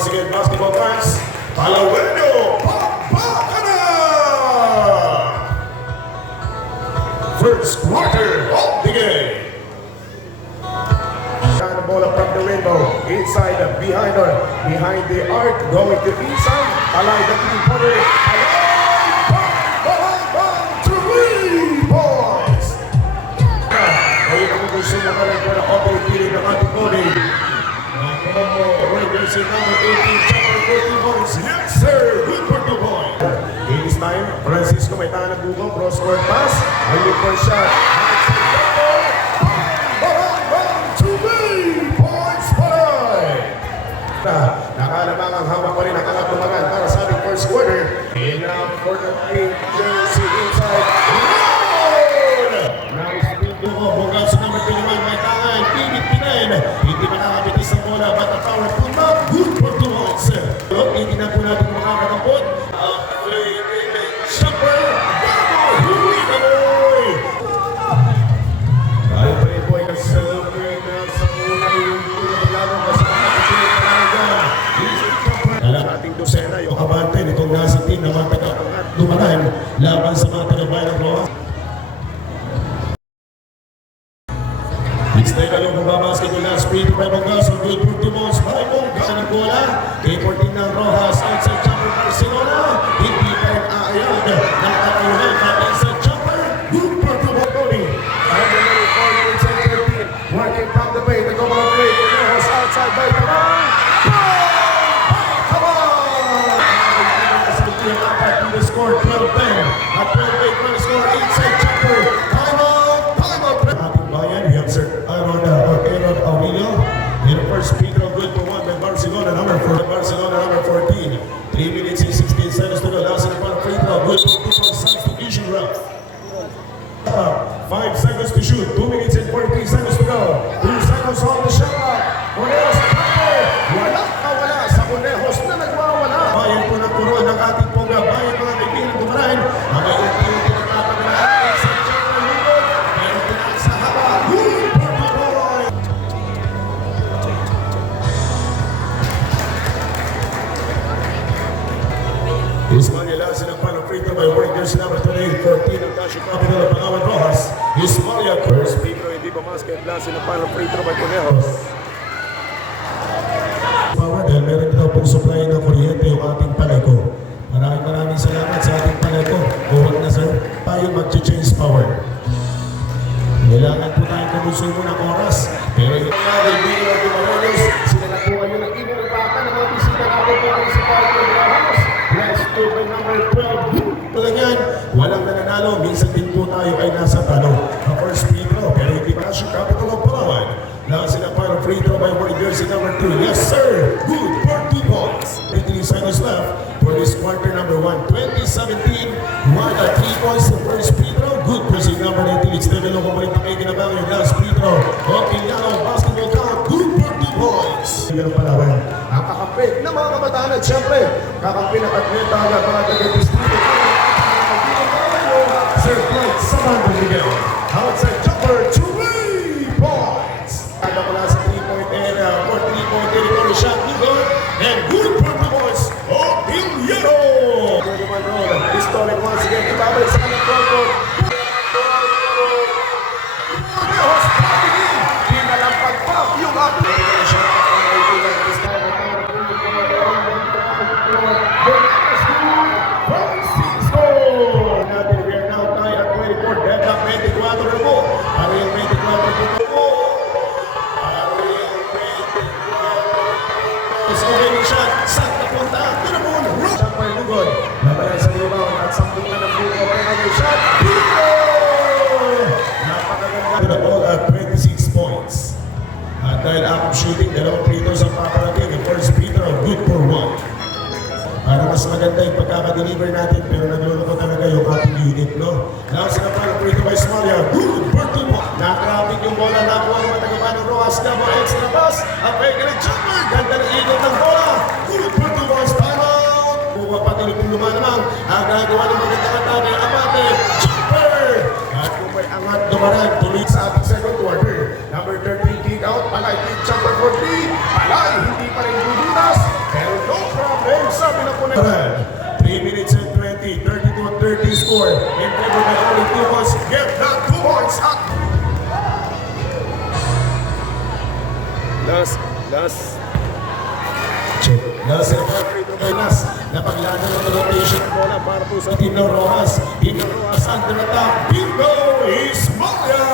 once again, basketball fans. Palaweno Pampakana! First quarter of the game. The ball from the rainbow, inside, behind the arc, going to inside, Alay the three-pointer, Alay, 3 points! Ngayon ang gusto na pala ko na operating ng ating goalie. Rangers in number 18, Chopper, 14 points. Yes, sir! Good for 2 points. It is time. Francisco may tahan ng bugong. Cross-court pass. Early first shot. Nakalabang ang hawak pa rin ang kalatumangan para sa ating first quarter. And now for the pink jersey inside. Nice pinto ko. Bugal sa number 21. May tangan. Pinit-pinain. Hindi makakabitis ang bola. But the power pull up. Good for 2 points. Hindi na po natin makakatapot. Shopper. Huli ka boy. Tayo pa rin po ay celebrate sa muna yung lalo kasama ating dosena, yung kabante nitong nasa team na matagapangat lumanan laban sa mga tagabayan ng Roa. Next time kayo magbabasket yung last free to Bonggas on good for Timos. Bonggas ng bola kay 14 ng Rojas outside Chopper Barcelona. Hindi pa rin aayag ng katulad natin sa Chopper. Good for Timos Tony. And the little 4 minutes and 13 working from the bay. The goal of play for Rojas outside by Tamang. Score 12-10 at 12-8 run score inside Chopper. Time out. Ating bayan, we have Sir Aaron Aurelio. In the first free throw, good for 1 by Barcelona number 4. Barcelona number 14. 3 minutes and 16 seconds to go. Last in front free throw, good for 2 for substitution round. 5 seconds to shoot. 2 minutes and 43 seconds to go. 2 seconds on the shot. Conejos Chopper. Wala sa Conejos na nagwawala. Bayan po ng turuan ng ating Ponga. Bayan mga kaibigan dumarahin. Ang may unti-unti nagpapagalahan sa Chopper Lugod. Pero pinag sa haba. Good for 2 points. Ismael Lasin ang final free throw by Warriors number 28, 14 ang Dasho Capital of Palawan Rojas. Ismael first free throw, hindi pa basket. Lasin ang final free throw by Conejos. Power dahil meron daw pong supply ng kuryente yung ating paleko. Maraming salamat sa ating paleko. Huwag na sir, tayo mag-change power. Kailangan po tayong kamusumo ng oras. Pero yung mga kaibigan ng Dumarolos, sila na po kayo ng inuupakan ng mga bisita natin po kayo sa Park of House. Last two by number 12. Talagang walang nananalo. Minsan din po tayo ay nasa talo. Ang first free throw, pero hindi pa siya capital of Palawan. Now sila final free throw by Warriors in number 2. Yes sir! Good for 2 points. 23 seconds left for this quarter number 1. 2017, 1 at 3 points the first free throw. Good for si number 19. It's the Velo Kumalik na kayo ginabang yung last free throw. Okay now, basketball count. Good for 2 points. Ganun Palawan. Ang kakampi ng mga kabataan at siyempre, kakampi ng atleta at mga taga-distrito. Sir Floyd Samantha Miguel. Outside Chopper, 3 points. Ada mula sa 3-point area for 3-point territory shot. Good and good for 2 points. Obiliano. Good roll. Historic once again. Itabalik sa kanyang front. Pinalampag pa yung ating Francisco. Natin we are now tied at 24. Deadlock 24 po. Ariel 24 po. Okay ni shot. Saan napunta? Tinapon. Chopper Lugod. Nabalay sa rebound at sampungan ng buko. Okay shot. Pico! Napakaganda. The ball at 26 points. At dahil akong shooting, dalawang free throws ang paparating. The first free throw, good for 1. Para mas maganda yung pagkaka-deliver natin, pero nagluloko talaga yung ating unit, no? Now sila para free throw by Smalia. Good for 2 points. Nakrapit yung bola. Nakuha ng matagapan ng Rojas. Double extra pass. At may galing Chopper. Ganda ng ikot ng bola. Good for 2 points. Time out. Buwa patuloy kung lumanamang. Ang nagawa ng magandang atake. Abate. Chopper. At kung may angat dumarag, tuloy sa ating second quarter. Number 13 kick out. Palay. Chopper for 3. Palay. Hindi pa rin bubutas. Pero Dumaran. 3 minutes and 20, 32-30 score. In favor by only 2 points. Get that 2 points up. Last. Last free throw by Nas. Napaglano ng rotation ng bola para po sa Team ng Rojas. Team ng Rojas under attack. Bingo Ismaya!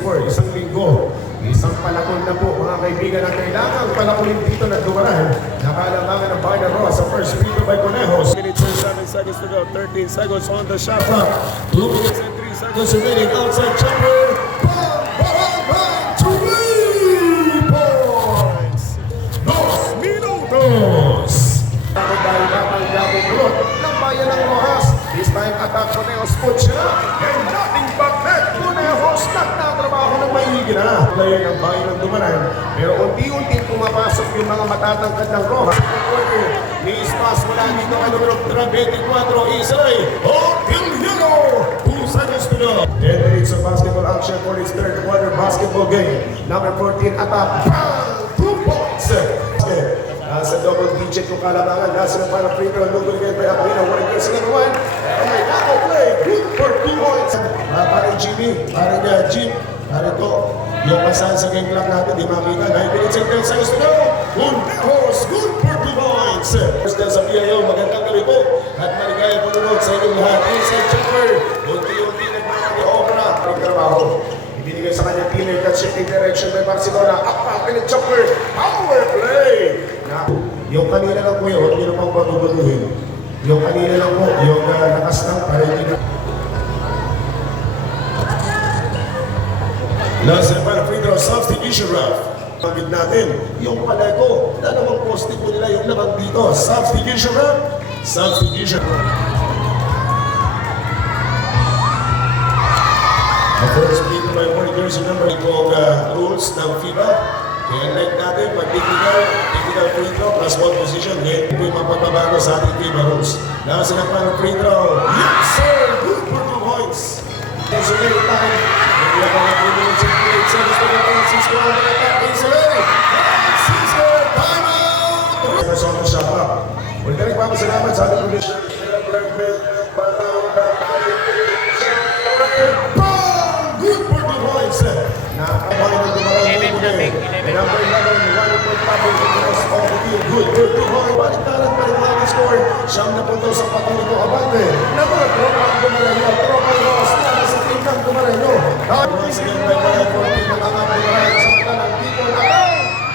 For isang linggo. Isang palakol na po mga kaibigan ang kailangan palakulin dito na Dumaran. Nakalangangan ng bahay ng Rojas sa first free throw by Conejos. 2 minutes and 7 seconds to go. 13 seconds on the shot clock. 2 minutes and 3 seconds remaining outside chamber. Bang! 3 points! 2 minutos! Dahil dapat Gabo Brot ng bayan ng Rojas. This time attack Conejos put siya. And nothing but net. Conejos nagtatrabaho ng maigi na. Player ng bayan ng Dumaran. Pero unti-unti pumapasok yung mga matatangkad ng Rojas. Ni Ispas mula dito kay numero 24 Isay Otilio. 2 seconds to go. 10 minutes of basketball action for this third quarter basketball game. Number 14 attack. Bang! 2 points. Sa double digit kung kalabangan. Nasa ng final free throw. Nunggulit kayo by Aquino. Warren Gerson na naman. Oh my God, play. Good for 2 points. Parang Jimmy. Parang Jim. Parang to. Yung pasahan sa game clock natin. Di makita. 9 minutes and 10 seconds to go. Conejos. Good for 2 points. First down sa PIO. Magandang gabi po. At maligaya po nunod sa inyong lahat. Inside checker. Unti-unti nagmamali-obra. Ang trabaho. Ibinigay sa kanya cleaner cut shifting direction by Barcelona. Up in the chopper. Power play. Yung kanina lang po yun, huwag nyo namang bagubaguhin. Yung kanina lang po, yung lakas lang, para hindi na. Last and final free throw, substitution rough. Pagid natin, yung palego, dalawang poste po nila yung labang dito. Substitution rough, substitution rough. The first free throw by Warren Gerson number itong rules ng FIBA. Kaya like natin, pag technical free throw, plus 1 position, ngayon po yung mapagbabago sa ating FIBA rules. Lakas na parang free throw. Yes, sir! Good for 2 points. There's a little time. Maybe about 3 minutes and 8 seconds to go. Francisco on the attack. Francisco, time out! Sa mga shot up. Ulit na nagpapasalamat sa ating producer. Good for 2 points. Nakakabahin ng Dumaran. Number 11, 1.5 minutes of the team. Good for 2 points. Baliktaran pa rin ang score. Siyam na punto sa patuloy ko abante. Number 4 ang Dumaran. Tropang Ross. Para sa team ng Dumaran. Once again, by Bayan for team ng mga Dumaran. Sa mata ng tipo na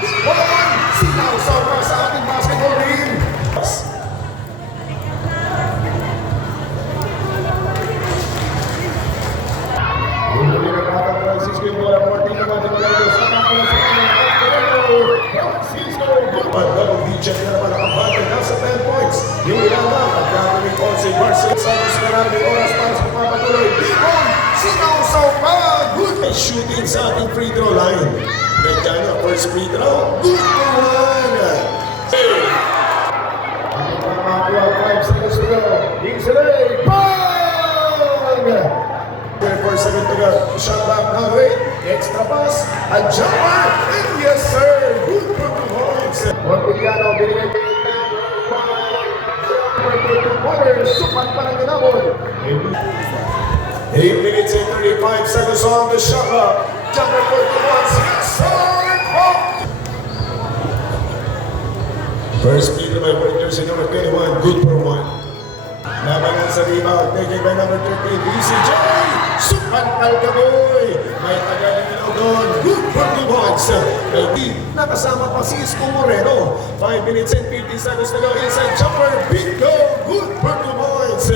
Bipon. Sinaw sa ating basketball team. Huli na batang Francisco yung bola 14 naman ng Malagos. Francisco, good. Double digit na naman ang abante. Nasa 10 points. Yung ilamang at gagawin ko si Marcel Santos na may oras para sa pagpapatuloy. Bipon, sinausaw pa. Good shooting sa ating free throw line. Nandiyan na first free throw. Good for 1. Ang pangmakuha 5 seconds to go. Ingsley, bang! For a second to go, shot back now, wait, extra pass, a jumper, and yes sir, good for 2 points. Orteliano, binigay ko yung quarter, supat pa ng ginabon. 8 minutes and 35 seconds on the shot clock, jumper for 2 points, yes sir, first speed by Warren Gerson, number 21, good for 1. Labanan sa rebound, taken by number 13, DCJ! Supantal ka boy! May tagaling nila doon, good for 2 points! Nakasama pa si Isko Moreno, 5 minutes and 50 seconds na go, inside jumper, bingo! Good for 2 points!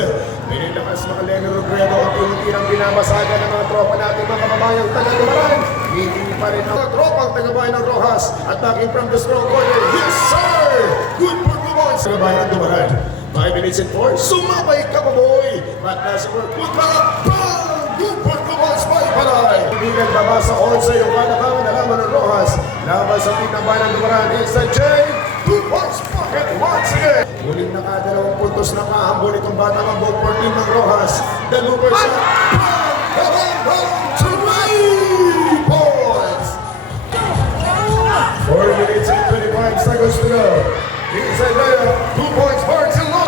Pinilakas mga Lenny Robredo ang pinag binabasagan ng mga tropa natin, mga kababayang taga-Dumaran. Hindi pa rin ang tropang taga-bayan ng Rojas, attacking from the strong corner, yes sir! Good for 2 points! Taga-bayan ng Dumaran. 5 minutes and 4, sumabay ka pa boy! Matnasa for good back, bang! Good for 2 points by Palay! Hindi nagbabasa onsa yung kanakaman na laman ng Rojas. Laban sa pinabayan ng Dumaran, inside Jay, 2 points pocket once again! Huling nakadalawang puntos na kahambol itong batang ang buong 14 ng Rojas. The looper shot, bang! 3 points! 4 minutes and 25 seconds to go. Inside there, 2 points for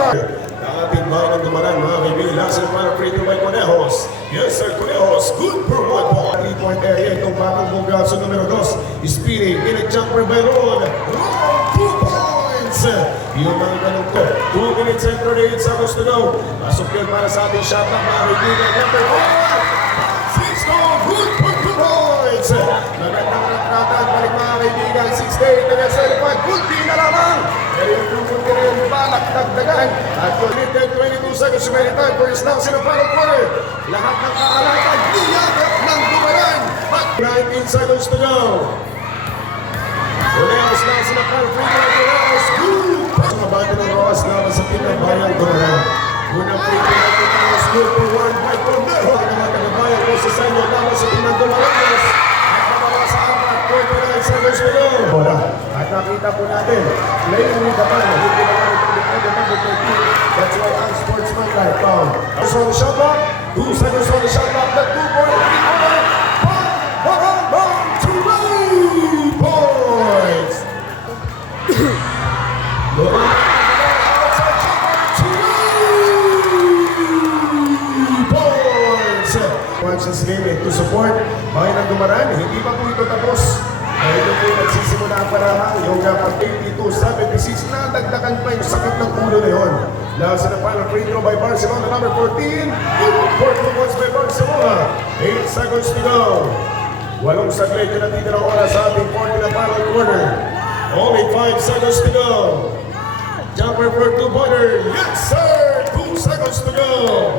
Ang ating bayan ng Dumaran, mga kaibigan, nasa na para free by Conejos. Yes, sir, Conejos, good for 1 point. 3-point area, itong batang buga sa numero 2. Speedy, in a jumper by Ron. Ron, 2 points. Yung mga ganun ko. 2 minutes and 38 seconds to go. Pasok yun para sa ating shot na mga kaibigan. Number 4. Francisco, good for 2 points. Magandang natratan, balik mga kaibigan. 6-8, and 75, good na lamang. Pero yung tupon ko rin, balak dagdagan. At yung limited 22 seconds remaining time for his now sinapalong quarter. Lahat ng kaalatan, niyagap ng Dumaran. At 19 seconds to go. Conejos now sinapalong free throw to Ross. Good! Ang abante ng Ross na sa team ng Bayang Dumaran. Unang free throw to Ross, good for 1 by Cornero. Ang mga taga-Bayang ko sa Sanyo, tama sa team ng Dumaran. At nababa sa 4, 49 seconds to go. At nakita po natin, playing with the ball, hindi naman ito depende number 13. That's why ang sportsman life found. Seconds on the shot clock, 2 seconds on the shot clock, the 2-point, 3-point, 2 points! This game to support bayan ng Dumaran, hindi pa po ito tapos. Dahil ito po nagsisimula ang panahang yung pag-82-76 na dagdagan pa yung sakit ng ulo na yun. Lasa na final free throw by Barcelona, number 14. 4 points by Barcelona. 8 seconds to go. 8 saglit yung natitira oras sa ating 40 na final quarter. Only 5 seconds to go. Jumper for 2-pointer. Yes, sir! 2 seconds to go.